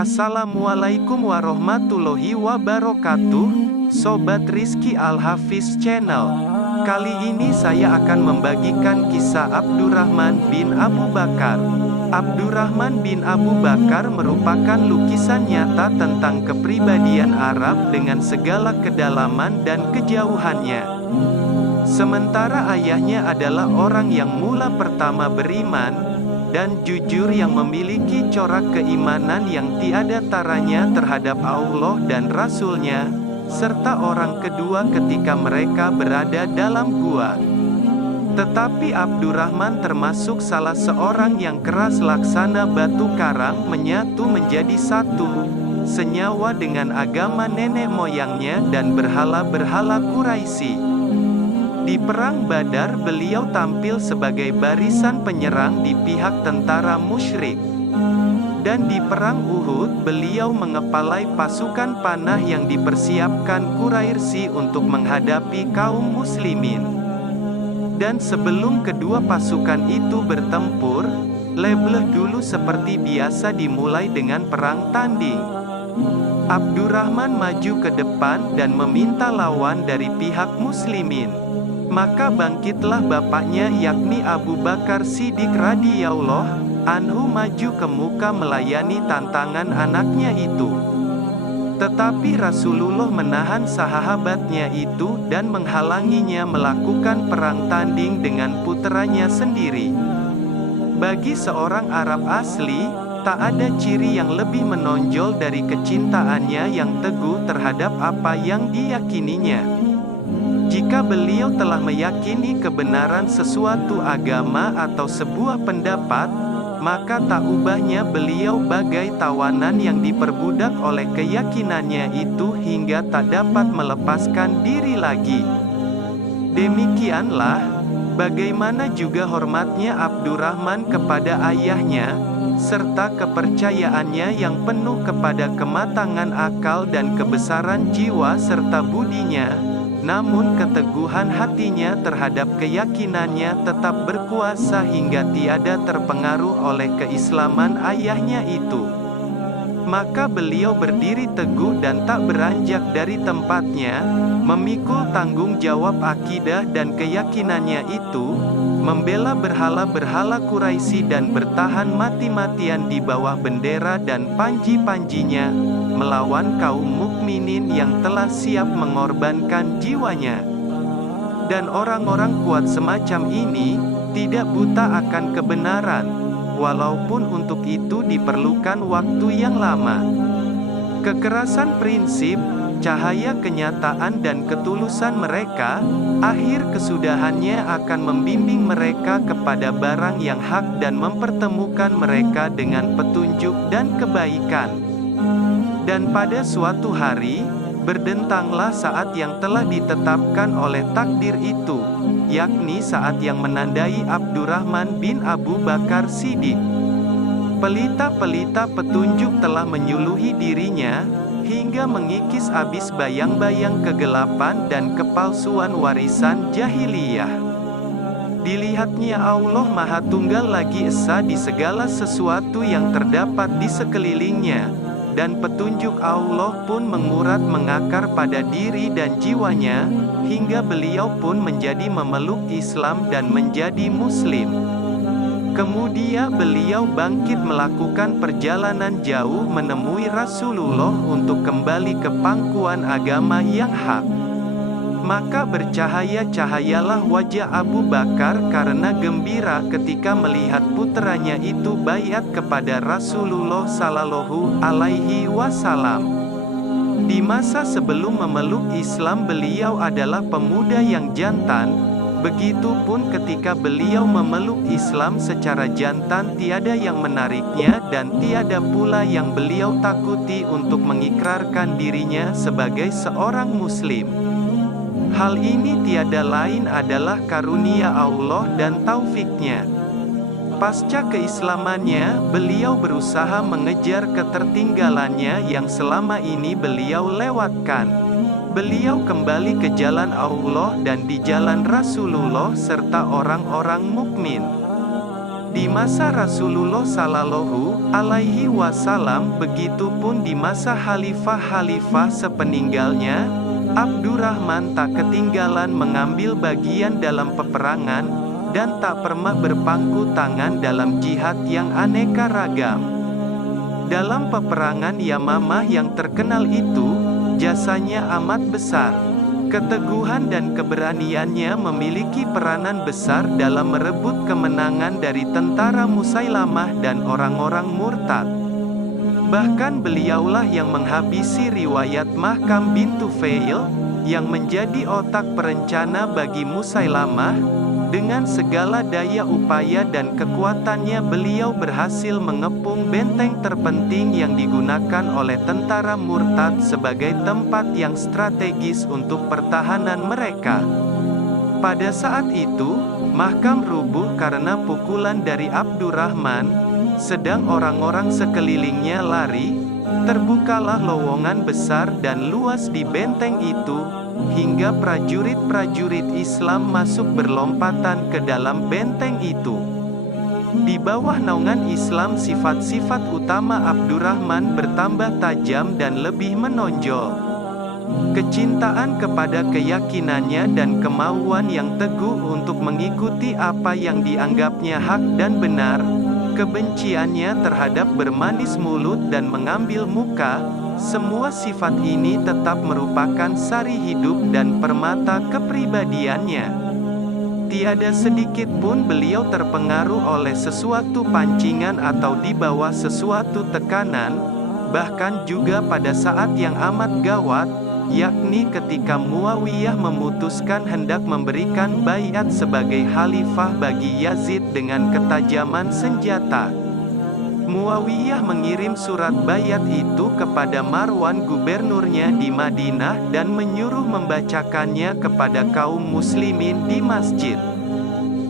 Assalamualaikum warahmatullahi wabarakatuh, Sobat Rizky Al-Hafiz Channel. Kali ini saya akan membagikan kisah Abdurrahman bin Abu Bakar. Abdurrahman bin Abu Bakar merupakan lukisan nyata tentang kepribadian Arab dengan segala kedalaman dan kejauhannya. Sementara ayahnya adalah orang yang mula pertama beriman dan jujur, yang memiliki corak keimanan yang tiada taranya terhadap Allah dan Rasul-Nya, serta orang kedua ketika mereka berada dalam gua. Tetapi Abdurrahman termasuk salah seorang yang keras laksana batu karang menyatu menjadi satu, senyawa dengan agama nenek moyangnya dan berhala-berhala Quraisy. Di Perang Badar beliau tampil sebagai barisan penyerang di pihak tentara musyrik. Dan di Perang Uhud beliau mengepalai pasukan panah yang dipersiapkan Quraisy untuk menghadapi kaum muslimin. Dan sebelum kedua pasukan itu bertempur, lebih dulu seperti biasa dimulai dengan perang tanding. Abdurrahman maju ke depan dan meminta lawan dari pihak muslimin. Maka bangkitlah bapaknya, yakni Abu Bakar Siddiq radhiyallahu anhu, maju ke muka melayani tantangan anaknya itu. Tetapi Rasulullah menahan sahabatnya itu dan menghalanginya melakukan perang tanding dengan puteranya sendiri. Bagi seorang Arab asli, tak ada ciri yang lebih menonjol dari kecintaannya yang teguh terhadap apa yang diyakininya. Jika beliau telah meyakini kebenaran sesuatu agama atau sebuah pendapat, maka tak ubahnya beliau bagai tawanan yang diperbudak oleh keyakinannya itu hingga tak dapat melepaskan diri lagi. Demikianlah bagaimana juga hormatnya Abdurrahman kepada ayahnya, serta kepercayaannya yang penuh kepada kematangan akal dan kebesaran jiwa serta budinya. Namun keteguhan hatinya terhadap keyakinannya tetap berkuasa hingga tiada terpengaruh oleh keislaman ayahnya itu. Maka beliau berdiri teguh dan tak beranjak dari tempatnya, memikul tanggung jawab akidah dan keyakinannya itu, membela berhala-berhala Quraisy dan bertahan mati-matian di bawah bendera dan panji-panjinya, melawan kaum mukminin yang telah siap mengorbankan jiwanya. Dan orang-orang kuat semacam ini tidak buta akan kebenaran, walaupun untuk itu diperlukan waktu yang lama. Kekerasan prinsip, cahaya kenyataan dan ketulusan mereka, akhir kesudahannya akan membimbing mereka kepada barang yang hak dan mempertemukan mereka dengan petunjuk dan kebaikan. Dan pada suatu hari, berdentanglah saat yang telah ditetapkan oleh takdir itu, yakni saat yang menandai Abdurrahman bin Abu Bakar Siddiq. Pelita-pelita petunjuk telah menyuluhi dirinya, hingga mengikis habis bayang-bayang kegelapan dan kepalsuan warisan jahiliyah. Dilihatnya Allah Maha Tunggal lagi esa di segala sesuatu yang terdapat di sekelilingnya, dan petunjuk Allah pun mengurat mengakar pada diri dan jiwanya, hingga beliau pun menjadi memeluk Islam dan menjadi Muslim. Kemudian beliau bangkit melakukan perjalanan jauh menemui Rasulullah untuk kembali ke pangkuan agama yang hak. Maka bercahaya-cahayalah wajah Abu Bakar karena gembira ketika melihat puteranya itu baiat kepada Rasulullah Sallallahu Alaihi Wasallam. Di masa sebelum memeluk Islam beliau adalah pemuda yang jantan. Begitupun ketika beliau memeluk Islam secara jantan, tiada yang menariknya dan tiada pula yang beliau takuti untuk mengikrarkan dirinya sebagai seorang Muslim. Hal ini tiada lain adalah karunia Allah dan taufiknya. Pasca keislamannya, beliau berusaha mengejar ketertinggalannya yang selama ini beliau lewatkan. Beliau kembali ke jalan Allah dan di jalan Rasulullah serta orang-orang mukmin. Di masa Rasulullah Sallallahu Alaihi Wasallam, begitupun di masa khalifah-khalifah sepeninggalnya, Abdurrahman tak ketinggalan mengambil bagian dalam peperangan, dan tak pernah berpangku tangan dalam jihad yang aneka ragam. Dalam peperangan Yamamah yang terkenal itu, jasanya amat besar. Keteguhan dan keberaniannya memiliki peranan besar dalam merebut kemenangan dari tentara Musailamah dan orang-orang murtad. Bahkan beliaulah yang menghabisi riwayat Mahkam bin Tufail, yang menjadi otak perencana bagi Musailamah. Dengan segala daya upaya dan kekuatannya beliau berhasil mengepung benteng terpenting yang digunakan oleh tentara murtad sebagai tempat yang strategis untuk pertahanan mereka. Pada saat itu, Mahkam rubuh karena pukulan dari Abdurrahman, sedang orang-orang sekelilingnya lari. Terbukalah lowongan besar dan luas di benteng itu, hingga prajurit-prajurit Islam masuk berlompatan ke dalam benteng itu. Di bawah naungan Islam, sifat-sifat utama Abdurrahman bertambah tajam dan lebih menonjol. Kecintaan kepada keyakinannya dan kemauan yang teguh untuk mengikuti apa yang dianggapnya hak dan benar, kebenciannya terhadap bermanis mulut dan mengambil muka, semua sifat ini tetap merupakan sari hidup dan permata kepribadiannya. Tiada sedikit pun beliau terpengaruh oleh sesuatu pancingan atau di bawah sesuatu tekanan, bahkan juga pada saat yang amat gawat, yakni ketika Muawiyah memutuskan hendak memberikan baiat sebagai khalifah bagi Yazid dengan ketajaman senjata. Muawiyah mengirim surat baiat itu kepada Marwan, gubernurnya di Madinah, dan menyuruh membacakannya kepada kaum muslimin di masjid.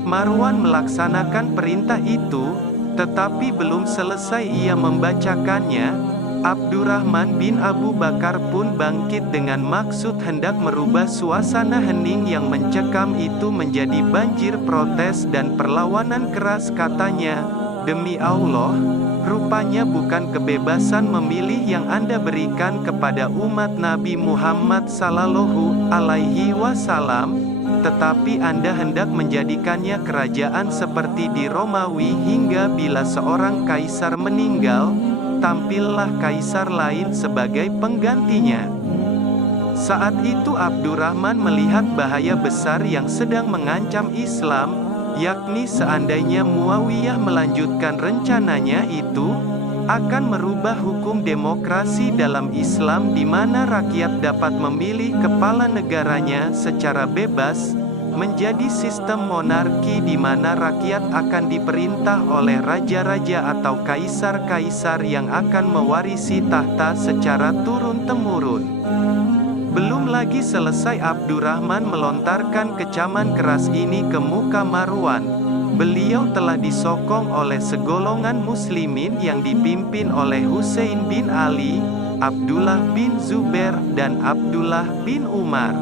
Marwan melaksanakan perintah itu, tetapi belum selesai ia membacakannya, Abdurrahman bin Abu Bakar pun bangkit dengan maksud hendak merubah suasana hening yang mencekam itu menjadi banjir protes dan perlawanan keras. Katanya, "Demi Allah, rupanya bukan kebebasan memilih yang Anda berikan kepada umat Nabi Muhammad Sallallahu Alaihi Wasallam, tetapi Anda hendak menjadikannya kerajaan seperti di Romawi, hingga bila seorang kaisar meninggal, tampillah kaisar lain sebagai penggantinya." Saat itu Abdurrahman melihat bahaya besar yang sedang mengancam Islam, yakni seandainya Muawiyah melanjutkan rencananya itu, akan merubah hukum demokrasi dalam Islam di mana rakyat dapat memilih kepala negaranya secara bebas, menjadi sistem monarki di mana rakyat akan diperintah oleh raja-raja atau kaisar-kaisar yang akan mewarisi tahta secara turun-temurun. Belum lagi selesai Abdurrahman melontarkan kecaman keras ini ke muka Marwan, beliau telah disokong oleh segolongan muslimin yang dipimpin oleh Husain bin Ali, Abdullah bin Zubair, dan Abdullah bin Umar.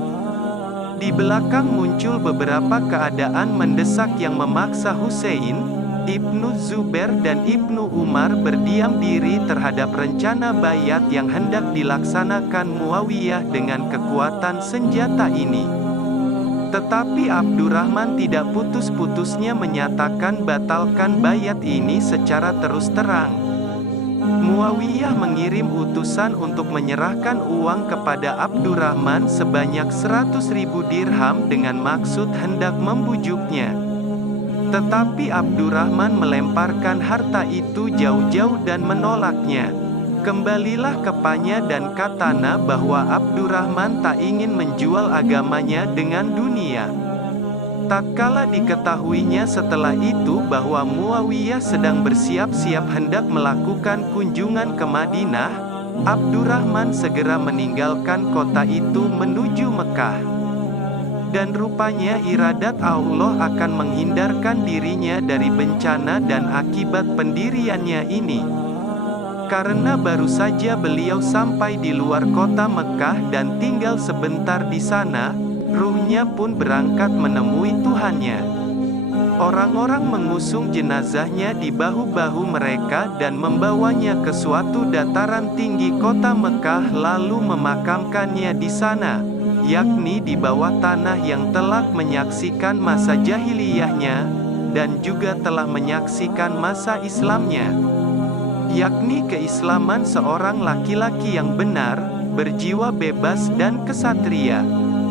Di belakang muncul beberapa keadaan mendesak yang memaksa Husain, Ibnu Zubair dan Ibnu Umar berdiam diri terhadap rencana baiat yang hendak dilaksanakan Muawiyah dengan kekuatan senjata ini. Tetapi Abdurrahman tidak putus-putusnya menyatakan batalkan baiat ini secara terus terang. Muawiyah mengirim utusan untuk menyerahkan uang kepada Abdurrahman sebanyak 100.000 dirham dengan maksud hendak membujuknya. Tetapi Abdurrahman melemparkan harta itu jauh-jauh dan menolaknya. Kembalilah kepadanya dan katanya bahwa Abdurrahman tak ingin menjual agamanya dengan dunia. Tatkala diketahuinya setelah itu bahwa Muawiyah sedang bersiap-siap hendak melakukan kunjungan ke Madinah, Abdurrahman segera meninggalkan kota itu menuju Mekah. Dan rupanya iradat Allah akan menghindarkan dirinya dari bencana dan akibat pendiriannya ini. Karena baru saja beliau sampai di luar kota Mekah dan tinggal sebentar di sana, ruhnya pun berangkat menemui Tuhannya. Orang-orang mengusung jenazahnya di bahu-bahu mereka dan membawanya ke suatu dataran tinggi kota Mekah lalu memakamkannya di sana, yakni di bawah tanah yang telah menyaksikan masa jahiliyahnya, dan juga telah menyaksikan masa Islamnya, yakni keislaman seorang laki-laki yang benar, berjiwa bebas dan kesatria.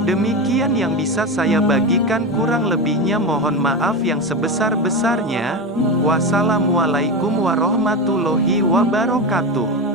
Demikian yang bisa saya bagikan, kurang lebihnya mohon maaf yang sebesar-besarnya. Wassalamualaikum warahmatullahi wabarakatuh.